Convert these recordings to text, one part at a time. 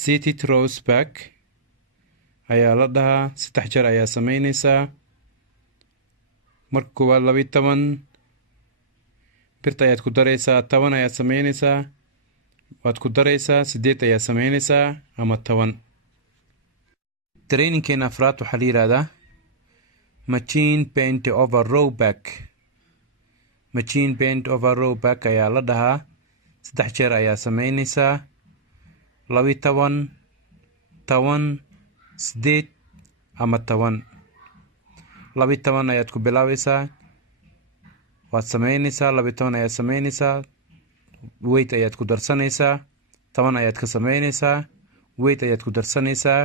city throws back ayaa la dhahaa 3 jeer ayaa sameynaysaa marka koowaad 12 birta ayaad ku daraysaa 10 ayaad sameynaysaa waad ku daraysaa 8 ayaad sameynaysaa ama 10 trainingkeena afraad waxaa la yiraahdaa machine bend over row back machine bend over row back ayaa la dhahaa 3 jeer ayaa sameynaysaa 12 10 8 ama 10 12 ayaad ku bilaabaysaa waad sameynaysaa 12 ayaad sameynaysaa weight ayaad ku darsanaysaa 10 ayaad ka sameynaysaa weight ayaad ku darsanaysaa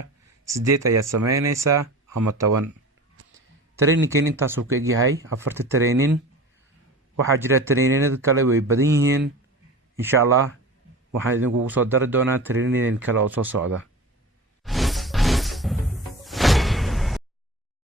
8 ayaad sameynaysaa ama 10 trainingkeen intaas uu ka egyahay afarta training waxaa jira traininada kale way badan yihiin insha Allah waxaan idinku soo dari doonaa training kale oo soo socda